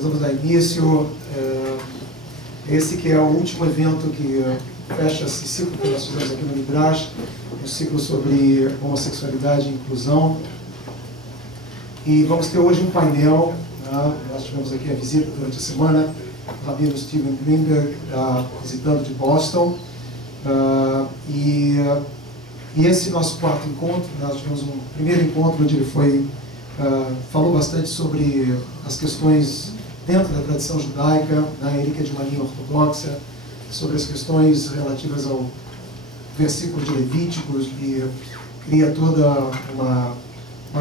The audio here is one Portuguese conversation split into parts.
Nós vamos dar início. Esse que é o último evento que fecha esse ciclo que nós fizemos aqui no Midrash, um ciclo sobre homossexualidade e inclusão. E vamos ter hoje um painel, né? Nós tivemos aqui a visita durante a semana, o rabino Steven Greenberg, visitando de Boston. E esse nosso quarto encontro, nós tivemos um primeiro encontro onde ele falou bastante sobre as questões dentro da tradição judaica, ele que é de uma linha ortodoxa, sobre as questões relativas ao versículo de Levíticos, que cria toda uma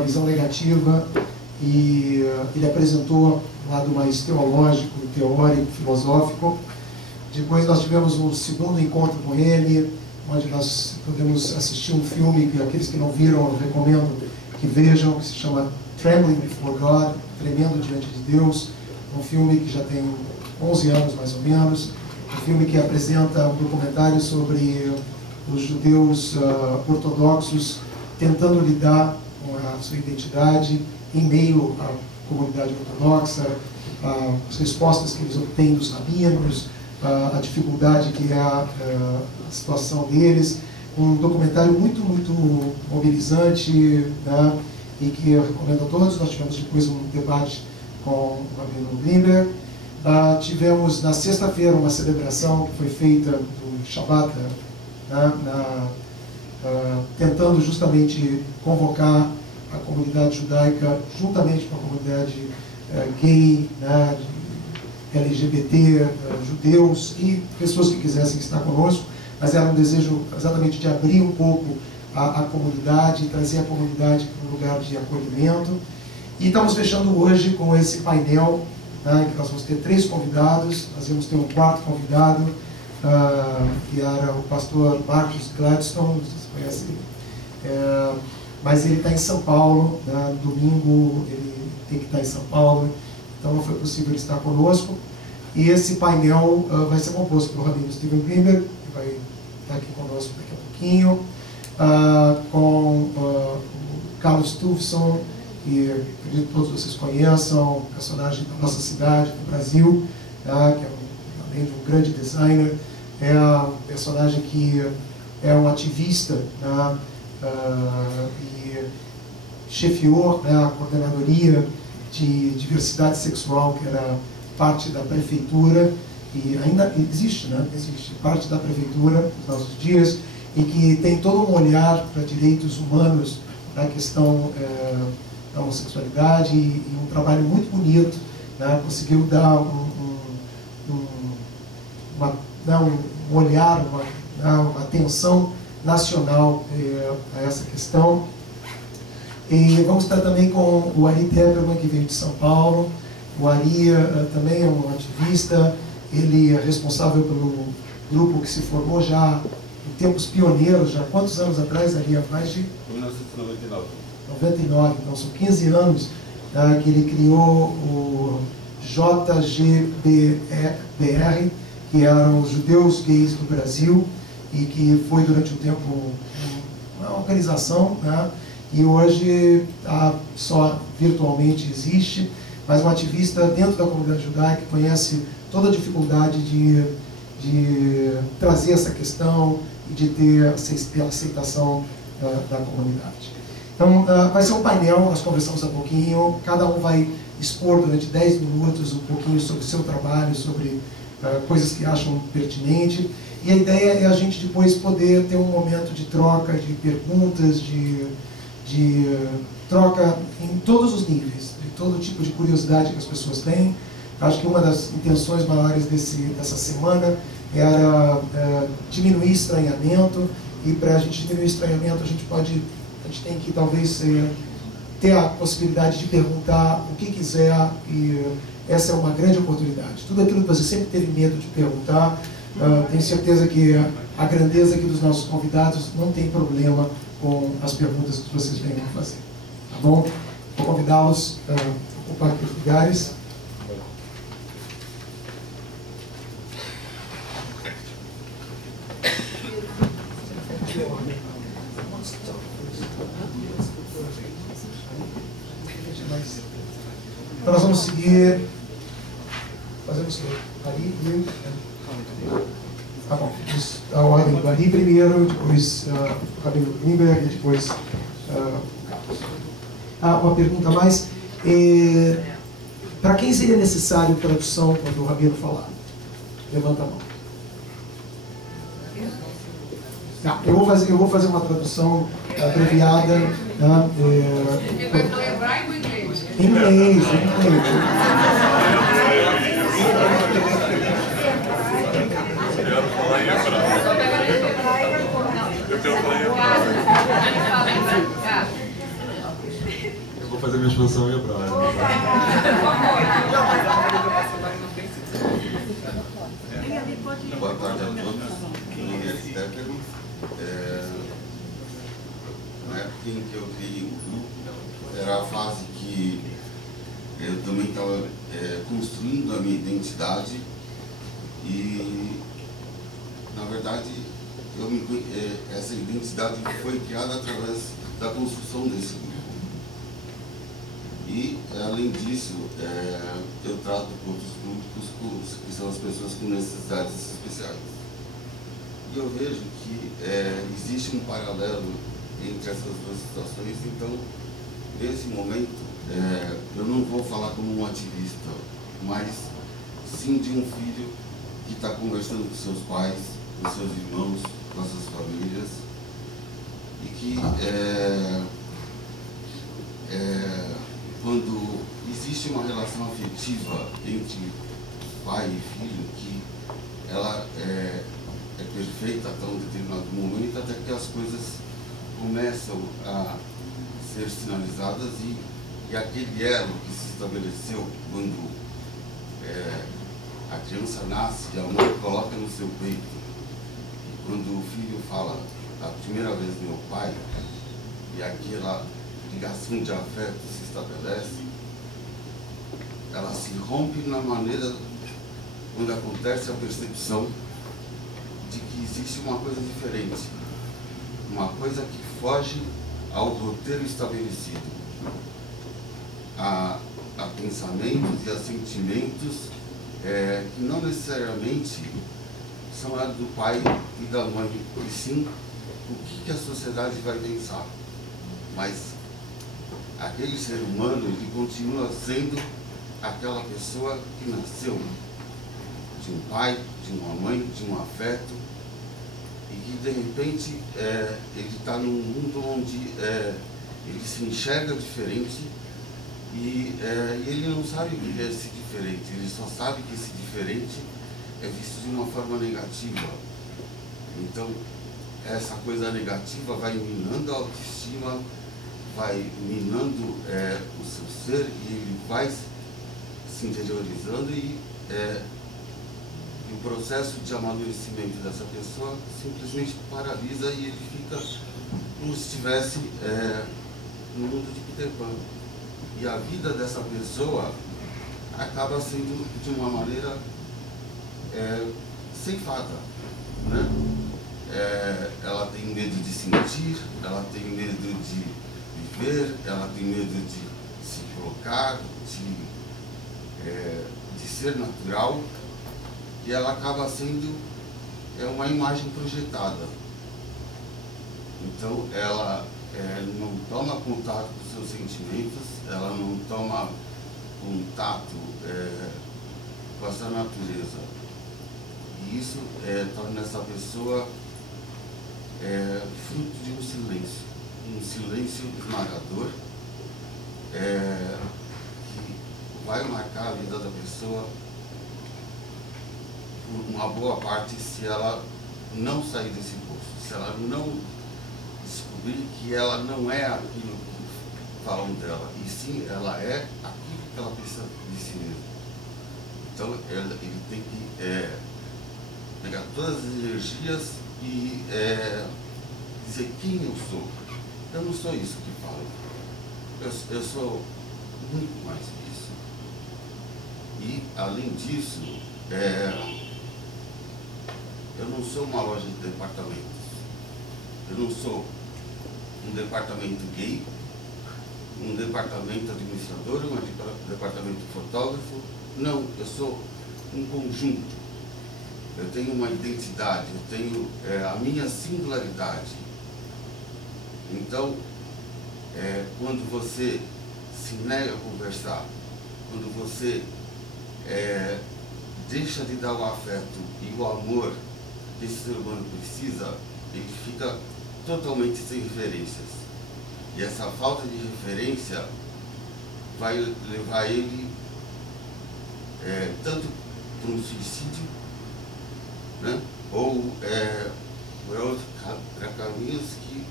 visão negativa, e ele apresentou um lado mais teológico, teórico, filosófico. Depois nós tivemos um segundo encontro com ele, onde nós podemos assistir um filme que aqueles que não viram, eu recomendo que vejam, que se chama Trembling Before God, Tremendo Diante de Deus. Um filme que já tem 11 anos mais ou menos, um filme que apresenta um documentário sobre os judeus ortodoxos tentando lidar com a sua identidade em meio à comunidade ortodoxa, as respostas que eles obtêm dos rabinos, a dificuldade que é a situação deles. Um documentário muito, muito mobilizante, né, e que eu recomendo a todos. Nós tivemos depois um debate com o rabino Greenberg. Tivemos na sexta-feira uma celebração que foi feita do Shabbat, né, tentando justamente convocar a comunidade judaica juntamente com a comunidade gay, né, LGBT, judeus e pessoas que quisessem estar conosco, mas era um desejo exatamente de abrir um pouco a comunidade, trazer a comunidade para um lugar de acolhimento. E estamos fechando hoje com esse painel, né, em que nós vamos ter 3 convidados. Nós vamos ter um 4º convidado, que era o pastor Marcus Gladstone, vocês conhecem ele, mas ele está em São Paulo, né, domingo ele tem que estar em São Paulo, então não foi possível ele estar conosco. E esse painel vai ser composto pelo rabino Steven Greenberg, que vai estar aqui conosco daqui a pouquinho, com o Carlos Tufson, que acredito que todos vocês conheçam, personagem da nossa cidade, do Brasil, que é além de um grande designer, é um personagem que é um ativista, né, e chefiou, né, a coordenadoria de diversidade sexual, que era parte da prefeitura, e ainda existe, né, existe parte da prefeitura nos nossos dias, e que tem todo um olhar para direitos humanos na questão da homossexualidade, e um trabalho muito bonito, né, conseguiu dar um olhar, uma atenção nacional a essa questão. E vamos estar também com o Ari Tepperman, que veio de São Paulo. O Ari também é um ativista, ele é responsável pelo grupo que se formou já em tempos pioneiros, já quantos anos atrás, Ari? Há mais de 1999. 99, então são 15 anos que ele criou o JGBR, que eram os judeus gays do Brasil, e que foi durante um tempo uma organização, né, e hoje só virtualmente existe, mas um ativista dentro da comunidade judaica que conhece toda a dificuldade de trazer essa questão e de ter a aceitação da comunidade. Então, vai ser um painel, nós conversamos há pouquinho, cada um vai expor durante 10 minutos um pouquinho sobre o seu trabalho, sobre coisas que acham pertinente, e a ideia é a gente depois poder ter um momento de troca, de perguntas, de troca em todos os níveis, de todo tipo de curiosidade que as pessoas têm. Acho que uma das intenções maiores dessa semana era diminuir estranhamento, e para a gente diminuir estranhamento a gente tem que talvez ter a possibilidade de perguntar o que quiser, e essa é uma grande oportunidade. Tudo aquilo que você sempre teve medo de perguntar, tenho certeza que a grandeza aqui dos nossos convidados não tem problema com as perguntas que vocês venham fazer. Tá bom? Vou convidá-los a ocupar aqui os lugares. Então nós vamos seguir fazemos isso. Ari e... Tá bom. A ordem do Ari primeiro, depois Rabino Greenberg e depois Carlos. Uma pergunta a mais. Para quem seria necessário tradução quando o Rabino falar? Levanta a mão. Não, eu vou fazer uma tradução abreviada. Ele vai falar hebraico ou inglês? Inglês. Eu vou fazer minha expansão em hebraico. Boa tarde a todos. Meu nome é Stefano. Na época em que eu criei o grupo, era a fase que eu também estava construindo a minha identidade e, na verdade, essa identidade foi criada através da construção desse grupo. E, além disso, eu trato outros públicos que são as pessoas com necessidades especiais. E eu vejo que existe um paralelo entre essas duas situações, então, nesse momento, eu não vou falar como um ativista, mas sim de um filho que está conversando com seus pais, com seus irmãos, com as suas famílias, e que quando existe uma relação afetiva entre pai e filho, que ela é perfeita até um determinado momento, até que as coisas começam a ser sinalizadas e aquele elo que se estabeleceu quando a criança nasce e a mãe coloca no seu peito, e quando o filho fala a primeira vez meu pai, e aquela ligação de afeto se estabelece, ela se rompe na maneira quando acontece a percepção de que existe uma coisa diferente, uma coisa que foge ao roteiro estabelecido, a pensamentos e a sentimentos que não necessariamente são a do pai e da mãe, e sim o que a sociedade vai pensar. Mas aquele ser humano, ele continua sendo aquela pessoa que nasceu de um pai, de uma mãe, de um afeto, e que de repente ele está num mundo onde ele se enxerga diferente e ele não sabe o que é esse diferente, ele só sabe que esse diferente é visto de uma forma negativa. Então, essa coisa negativa vai minando a autoestima, vai minando o seu ser, e ele vai se interiorizando e o processo de amadurecimento dessa pessoa simplesmente paralisa e ele fica como se estivesse no mundo de Peter Pan. E a vida dessa pessoa acaba sendo de uma maneira ceifada, né? Ela tem medo de sentir, ela tem medo de viver, ela tem medo de se colocar, de ser natural, e ela acaba sendo uma imagem projetada. Então ela não toma contato com seus sentimentos, ela não toma contato com essa natureza. E isso torna essa pessoa fruto de um silêncio esmagador, que vai marcar a vida da pessoa por uma boa parte se ela não sair desse poço, se ela não descobrir que ela não é aquilo que falam dela, e sim ela é aquilo que ela pensa de si mesma. Então ele tem que pegar todas as energias e dizer quem eu sou. Eu não sou isso que falam. Eu sou muito mais que isso. E, além disso, eu não sou uma loja de departamentos. Eu não sou um departamento gay, um departamento administrador, um departamento fotógrafo. Não, eu sou um conjunto. Eu tenho uma identidade, eu tenho a minha singularidade. Então, quando você se nega a conversar, quando você deixa de dar o afeto e o amor que esse ser humano precisa, ele fica totalmente sem referências. E essa falta de referência vai levar ele tanto para um suicídio, né? Ou por outros caminhos que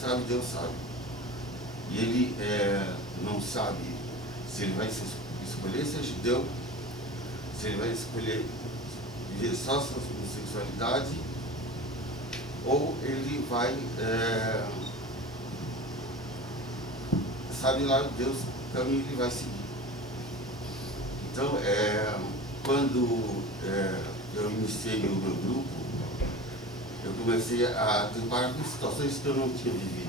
sabe, Deus sabe. E ele não sabe se ele vai escolher ser judeu, se ele vai escolher viver só sua homossexualidade, ou ele vai, sabe lá Deus o caminho que ele vai seguir. Então, quando eu iniciei o meu grupo, eu comecei a deparar com situações que eu não tinha vivido.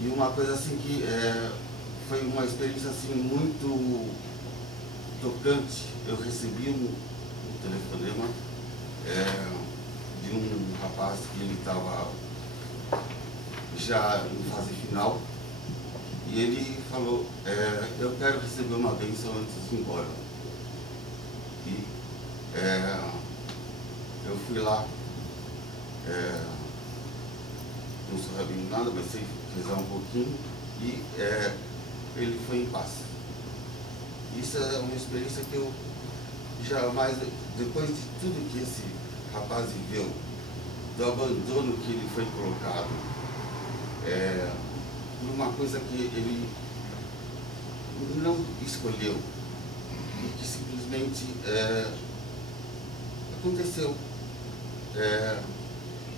E uma coisa assim que foi uma experiência assim muito tocante. Eu recebi um telefonema de um rapaz que ele estava já em fase final, e ele falou, eu quero receber uma bênção antes de ir embora. E eu fui lá, não sou rabino nada, mas sei rezar um pouquinho, e ele foi em paz. Isso é uma experiência que eu jamais, depois de tudo que esse rapaz viveu, do abandono que ele foi colocado, por uma coisa que ele não escolheu, e que simplesmente aconteceu.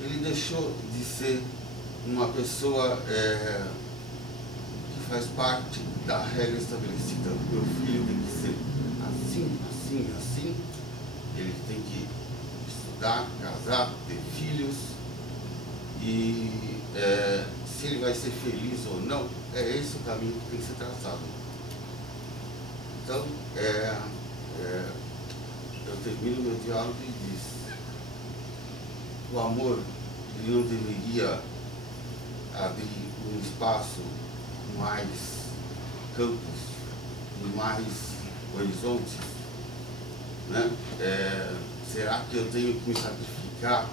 Ele deixou de ser uma pessoa que faz parte da regra estabelecida. Meu filho tem que ser assim, assim, assim. Ele tem que estudar, casar, ter filhos. E se ele vai ser feliz ou não, é esse o caminho que tem que ser traçado. Então, eu termino meu diálogo e diz: o amor, ele não deveria abrir um espaço, mais campos e mais horizontes, né? Será que eu tenho que me sacrificar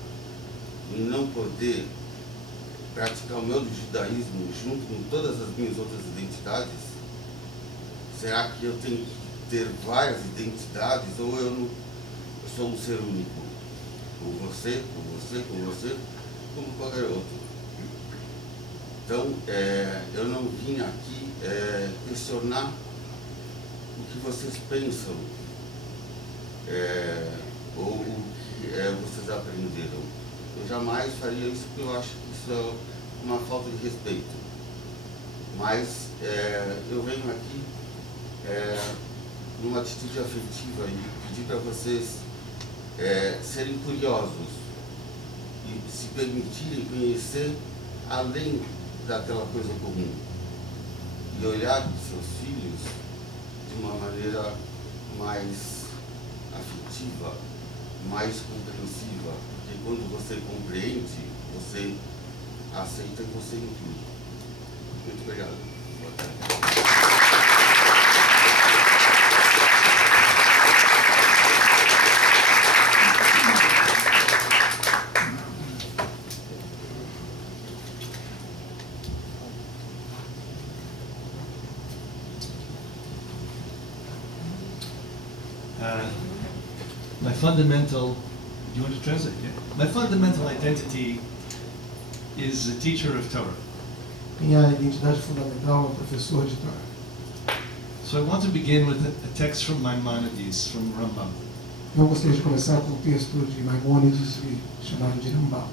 e não poder praticar o meu judaísmo junto com todas as minhas outras identidades? Será que eu tenho que ter várias identidades, ou eu sou um ser único? Com você, com você, com você, como qualquer outro. Então, eu não vim aqui questionar o que vocês pensam, ou o que vocês aprenderam. Eu jamais faria isso, porque eu acho que isso é uma falta de respeito. Mas eu venho aqui numa atitude afetiva e pedir para vocês serem curiosos e se permitirem conhecer além daquela coisa comum e olhar para os seus filhos de uma maneira mais afetiva, mais compreensiva, porque quando você compreende, você aceita e você inclui. Muito obrigado. Boa tarde. My fundamental, do you want to translate? Yeah. My fundamental identity is a teacher of Torah. Minha identidade fundamental é um professor de Torá. So I want to begin with a text from Maimonides, from Rambam. Eu gostaria de começar com um texto de Maimônides chamado de Rambam.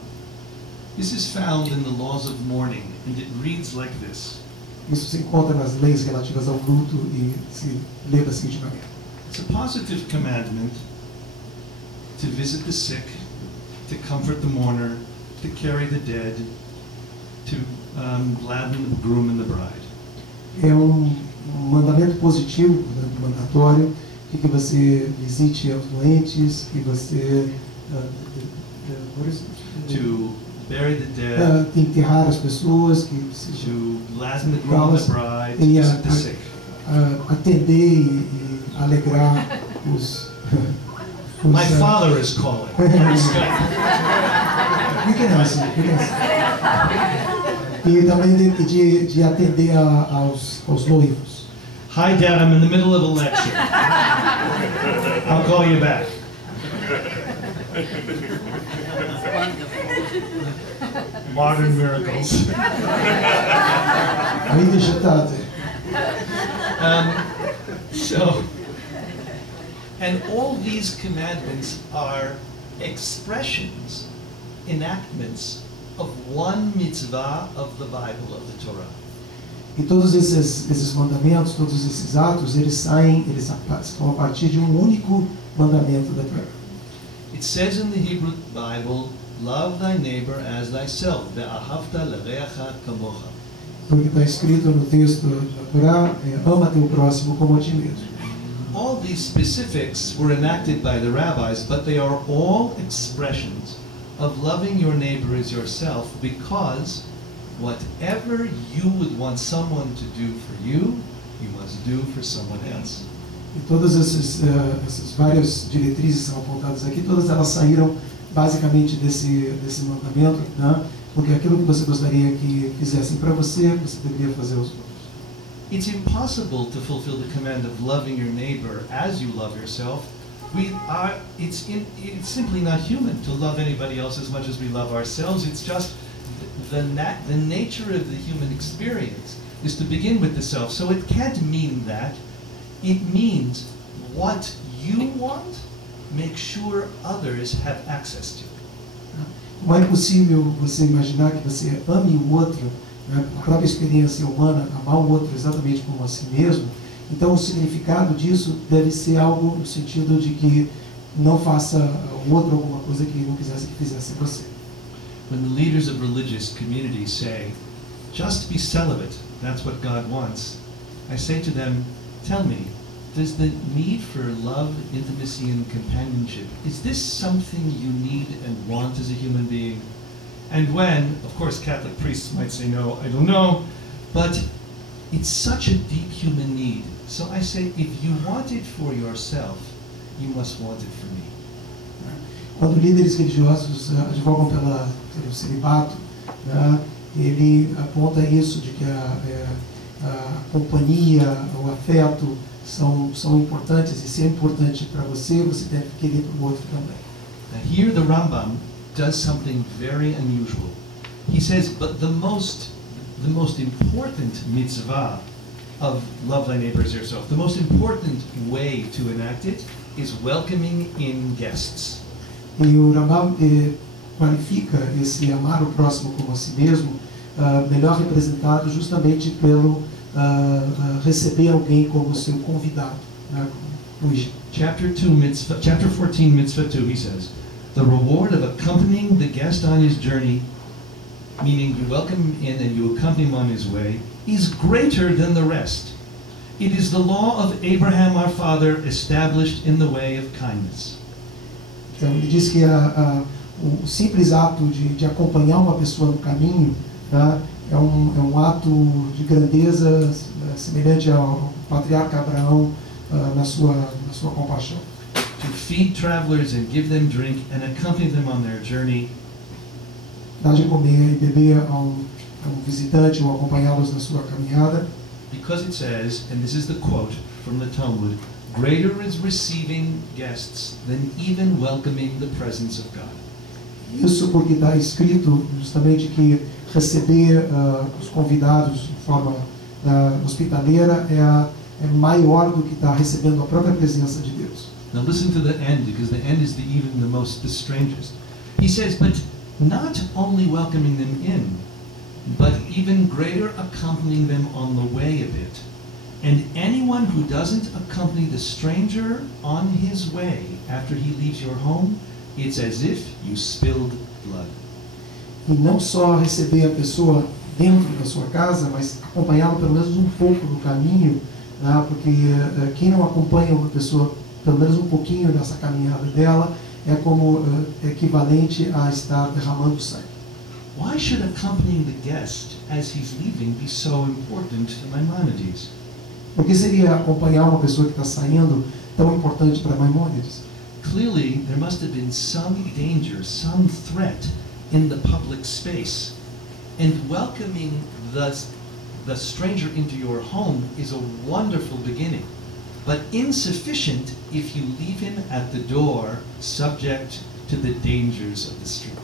This is found in the laws of mourning, and it reads like this. Isso se encontra nas leis relativas ao luto e se lê da seguinte maneira. It's a positive commandment to visit the sick, to comfort the mourner, to carry the dead, to gladden the groom and the bride. É um mandamento positivo, mandatório, que você visite os doentes, que você to bury the dead, enterrar as pessoas, que to gladden the groom and the bride, to e visit the sick. atender e alegrar os My father is calling. E também de atender aos noivos. Hi, Dad, I'm in the middle of a lecture. I'll call you back. Modern miracles. Ainda já tarde. And all these commandments are expressions, enactments of one mitzvah of the Bible, of the Torah. E todos esses mandamentos, todos esses atos, eles estão a partir de um único mandamento da Torá. It says in the Hebrew Bible, love thy neighbor as thyself, ve'ahavta l'reacha kamocha. Porque está escrito no texto da Torá, ama teu próximo como a ti mesmo. All these specifics were enacted by the rabbis, but they are all expressions of loving your neighbor as yourself, because whatever you would want someone to do for you, you must do for someone else. E todas essas várias diretrizes são apontadas aqui, todas elas saíram basicamente desse mandamento, né? Porque aquilo que você gostaria que fizessem para você, você deveria fazer aos outros. It's impossible to fulfill the command of loving your neighbor as you love yourself. It's simply not human to love anybody else as much as we love ourselves. It's just the nature of the human experience is to begin with the self. So it can't mean that. It means what you want, make sure others have access to. Não é possível você imaginar que você ame o outro, né, a própria experiência humana, amar o outro exatamente como a si mesmo. Então o significado disso deve ser algo no sentido de que não faça o outro alguma coisa que não quisesse que fizesse você. When the leaders of religious communities say, just be celibate, that's what God wants, I say to them, tell me, does the need for love, intimacy, and companionship, is this something you need and want as a human being? And when, of course, Catholic priests might say no, I don't know, but it's such a deep human need. So I say, if you want it for yourself, you must want it for me. Quando líderes religiosos advogam pelo celibato, né, ele aponta isso de que a companhia, o afeto são importantes, e se é importante para você, você deve querer para o outro também. Now here the Rambam does something very unusual. He says, but the most important mitzvah of love thy neighbor as yourself, the most important way to enact it is welcoming in guests. E o Rambam qualifica esse amar o próximo como a si mesmo, melhor representado justamente pelo receber alguém como seu convidado. Né? Chapter 14, mitzvah 2, he says, the reward of accompanying the guest on his journey, meaning you welcome him in and you accompany him on his way, is greater than the rest. It is the law of Abraham our father established in the way of kindness. Então ele diz que o simples ato de acompanhar uma pessoa no caminho, tá, é um ato de grandeza semelhante ao patriarca Abraão na sua compaixão. To feed travelers and give them drink and accompany them on their journey. Dar de comer e beber a um visitante ou acompanhá-los na sua caminhada. Because it says, and this is the quote from the Talmud, greater is receiving guests than even welcoming the presence of God. Isso porque está escrito justamente que receber os convidados de forma hospitaleira é maior do que estar recebendo a própria presença de Deus. Now listen to the end, because the end is the strangest. He says, but not only welcoming them in, but even greater accompanying them on the way a bit. And anyone who doesn't accompany the stranger on his way after he leaves your home, it's as if you spilled blood. E não só receber a pessoa dentro da sua casa, mas acompanhá-lo pelo menos um pouco no caminho, né? Porque quem não acompanha uma pessoa, pelo menos um pouquinho nessa caminhada dela, é como equivalente a estar derramando sangue. Why should accompanying the guest as he's leaving be so important to Maimonides? Por que seria acompanhar uma pessoa que está saindo tão importante para Maimônides? Clearly, there must have been some danger, some threat in the public space. And welcoming the stranger into your home is a wonderful beginning, but insufficient if you leave him at the door, subject to the dangers of the street.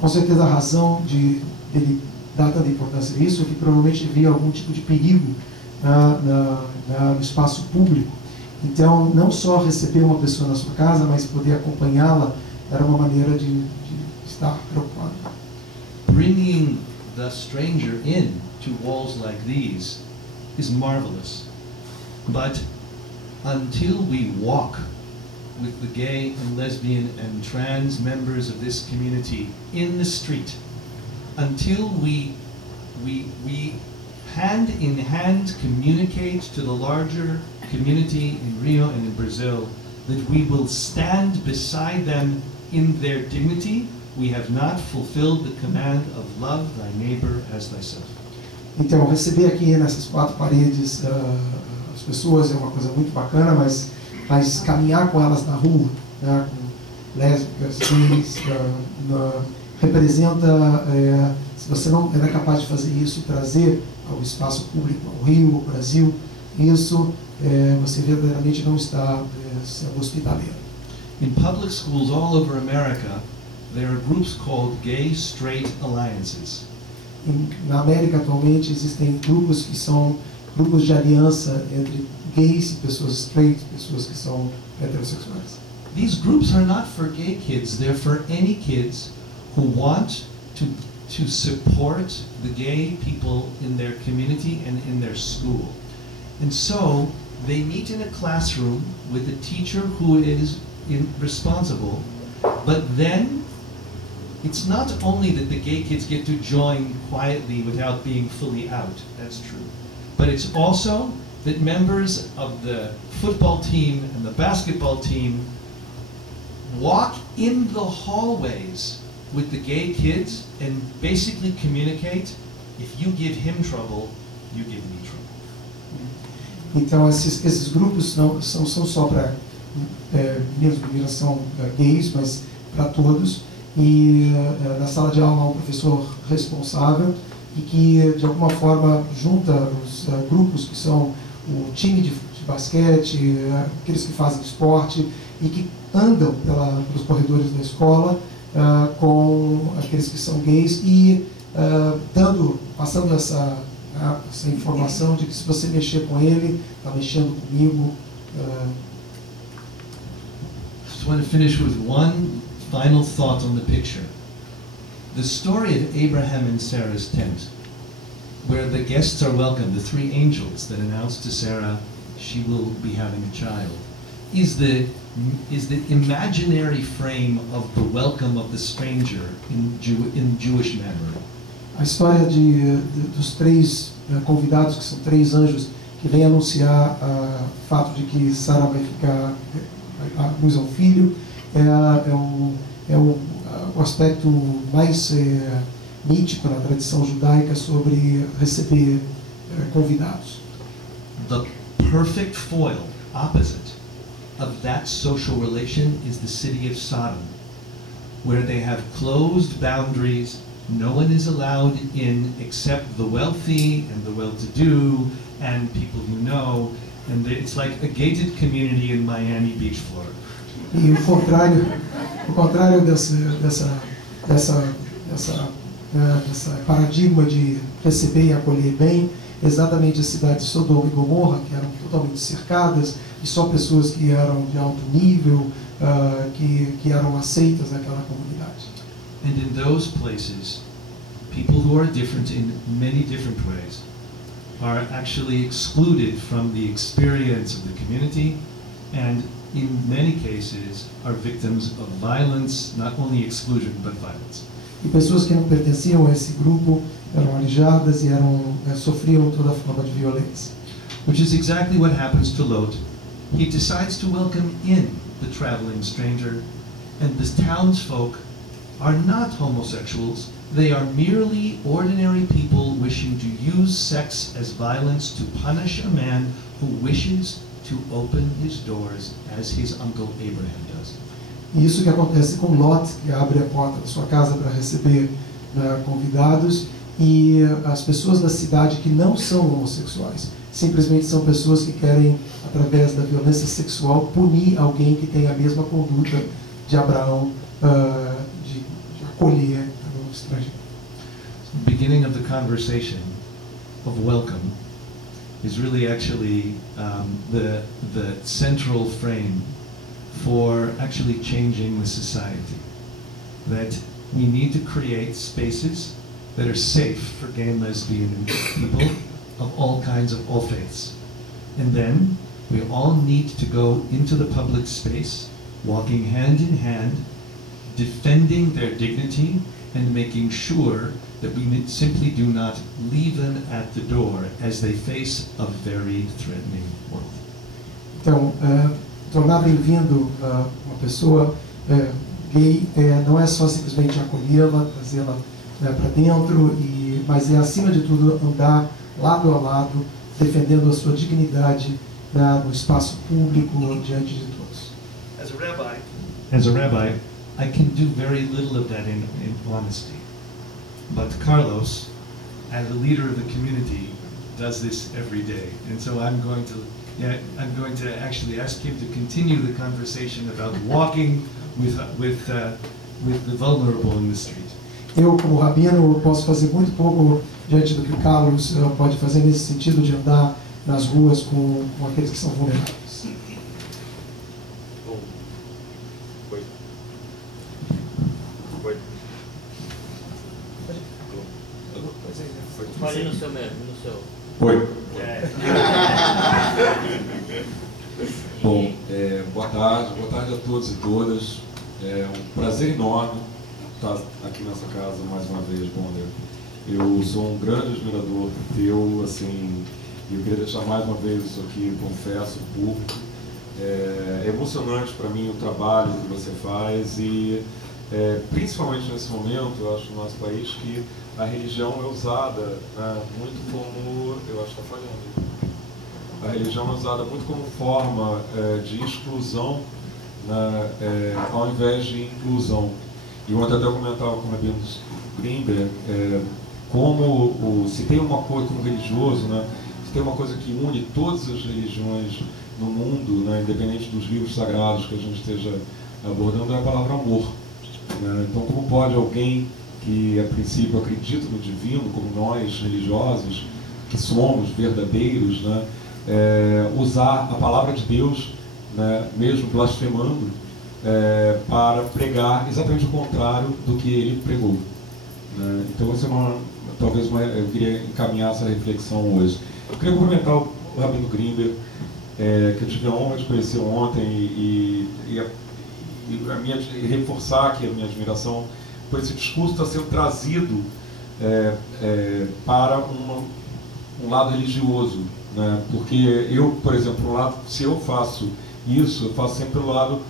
Com certeza a razão de ele dar tanta importância a isso é que provavelmente havia algum tipo de perigo no espaço público. Então, não só receber uma pessoa na sua casa, mas poder acompanhá-la era uma maneira de estar preocupado. Bringing the stranger in to walls like these is marvelous. But until we walk with the gay and lesbian and trans members of this community in the street, until we hand in hand communicate to the larger community in Rio and in Brazil that we will stand beside them in their dignity, we have not fulfilled the command of love thy neighbor as thyself. Então, receber aqui nessas quatro paredes as pessoas é uma coisa muito bacana, mas caminhar com elas na rua, né, com lésbicas, gays, representa, se você não é capaz de fazer isso e trazer ao espaço público, ao Rio, ao Brasil, isso você verdadeiramente não está sendo hospitaleiro. In public schools all over America, there are groups called gay straight alliances. Na América atualmente existem grupos que são grupos de aliança entre gays e pessoas straight, pessoas que são heterossexuais. These groups are not for gay kids, they're for any kids who want to support the gay people in their community and in their school. And so they meet in a classroom with a teacher who is responsible, but then it's not only that the gay kids get to join quietly without being fully out, that's true, but it's also that members of the football team and the basketball team walk in the hallways with the gay kids and basically communicate, if you give him trouble, you give me trouble. Então esses grupos não são só para meninos são gays, mas para todos. E na sala de aula há um professor responsável e que de alguma forma junta os grupos que são o time de basquete, aqueles que fazem esporte e que andam pelos corredores da escola com aqueles que são gays e passando essa informação de que se você mexer com ele, está mexendo comigo. Just want to finish with one final thought on the picture. The story of Abraham and Sarah's tent, where the guests are welcomed, the three angels that announce to Sarah she will be having a child, is the imaginary frame of the welcome of the stranger in Jewish memory. A história dos três convidados, que são três anjos, que vêm anunciar o fato de que Sara vai dar luz ao filho, é o aspecto mais mítico na tradição judaica sobre receber convidados. The perfect foil, opposite, of that social relation is the city of Sodom, where they have closed boundaries. No one is allowed in except the wealthy and the well-to-do and people who know, and it's like a gated community in Miami Beach, Florida. E o contrário desse paradigma de receber e acolher bem, exatamente as cidades de Sodoma e Gomorra, que eram totalmente cercadas, e só pessoas que eram de alto nível, que eram aceitas naquela comunidade. And in those places, people who are different in many different ways are actually excluded from the experience of the community, and in many cases are victims of violence, not only exclusion, but violence. E pessoas que não pertenciam a esse grupo eram alijadas e sofriam toda forma de violência. which is exactly what happens to Lot. He decides to welcome in the traveling stranger, and the townsfolk are not homosexuals. They are merely ordinary people wishing to use sex as violence to punish a man who wishes to open his doors as his uncle Abraham does. E isso que acontece com Lot, que abre a porta da sua casa para receber, né, convidados, e as pessoas da cidade que não são homossexuais, simplesmente são pessoas que querem, através da violência sexual, punir alguém que tem a mesma conduta de Abraão, de acolher um estrangeiro. The beginning of the conversation of welcome is really actually the central frame for actually changing the society. That we need to create spaces that are safe for gay and lesbian people of all kinds of all faiths. And then we all need to go into the public space, walking hand in hand, defending their dignity and making sure that we simply do not leave them at the door as they face a very threatening world. Então, tornar bem-vindo uma pessoa gay não é só simplesmente acolhê-la, trazê-la para dentro, mas é, acima de tudo, andar lado a lado, defendendo a sua dignidade no espaço público, diante de todos. As a rabbi, I can do very little of that in honesty. But Carlos, as a leader of the community, does this every day. And so I'm going to actually ask him to continue the conversation about walking with the vulnerable in the street. Eu, como rabino, posso fazer muito pouco diante do que o Carlos pode fazer nesse sentido de andar nas ruas com aqueles que são vulneráveis. Fale no seu mesmo, no seu. Oi. É. Bom, boa tarde a todos e todas. É um prazer enorme estar aqui nessa casa mais uma vez, Bonner. Eu sou um grande admirador teu, assim, e eu queria deixar mais uma vez isso aqui, confesso, público. É emocionante para mim o trabalho que você faz e, principalmente nesse momento, eu acho, no nosso país, que a religião é usada, né, muito como, eu acho que está falhando, a religião é usada muito como forma de exclusão, né, ao invés de inclusão. E ontem até eu comentava com o Rabino Greenberg, se tem uma coisa como religioso, né, se tem uma coisa que une todas as religiões no mundo, né, independente dos livros sagrados que a gente esteja abordando, é a palavra amor. Né? Então, como pode alguém que, a princípio, acredita no divino, como nós, religiosos, que somos verdadeiros, né, usar a palavra de Deus, né, mesmo blasfemando, para pregar exatamente o contrário do que ele pregou. Né? Então, eu queria encaminhar essa reflexão hoje. Eu queria cumprimentar o Rabino Greenberg, que eu tive a honra de conhecer ontem, e reforçar aqui a minha admiração por esse discurso estar sendo trazido para um lado religioso, né? Porque eu, por exemplo, se eu faço isso, eu faço sempre pelo lado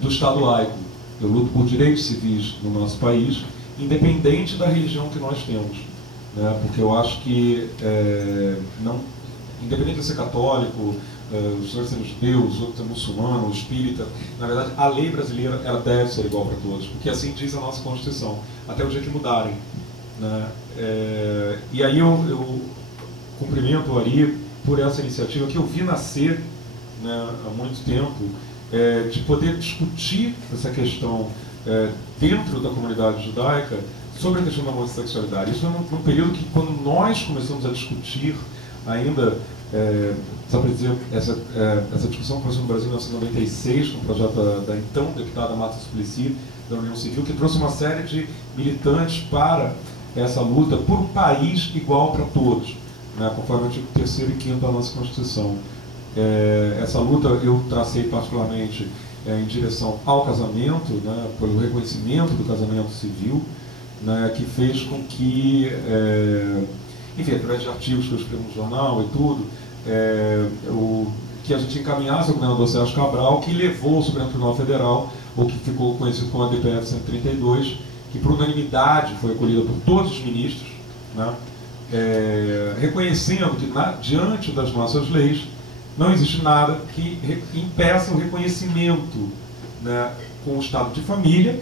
do Estado laico. Eu luto por direitos civis no nosso país, independente da religião que nós temos, né? Porque eu acho que, independente de ser católico, os senhores sendo judeus, os outros sendo muçulmanos, espírita, na verdade a lei brasileira ela deve ser igual para todos, porque assim diz a nossa Constituição, até o dia que mudarem. Né? E aí eu cumprimento o Ari por essa iniciativa que eu vi nascer, né, há muito tempo, de poder discutir essa questão dentro da comunidade judaica sobre a questão da homossexualidade. Isso é num período que, quando nós começamos a discutir ainda, só para dizer, essa discussão começou no Brasil em 1996, com o projeto da então deputada Marta Suplicy, da União Civil, que trouxe uma série de militantes para essa luta por um país igual para todos, né, conforme o artigo 3º e 5º da nossa Constituição. Essa luta eu tracei particularmente em direção ao casamento, né, pelo reconhecimento do casamento civil, né, que fez com que, enfim, através de artigos que eu escrevo no jornal e tudo, que a gente encaminhasse ao governador Sérgio Cabral, que levou o Supremo Tribunal Federal, ou que ficou conhecido como a DPF 132, que por unanimidade foi acolhida por todos os ministros, né, reconhecendo que diante das nossas leis não existe nada que impeça o reconhecimento, né, com o estado de família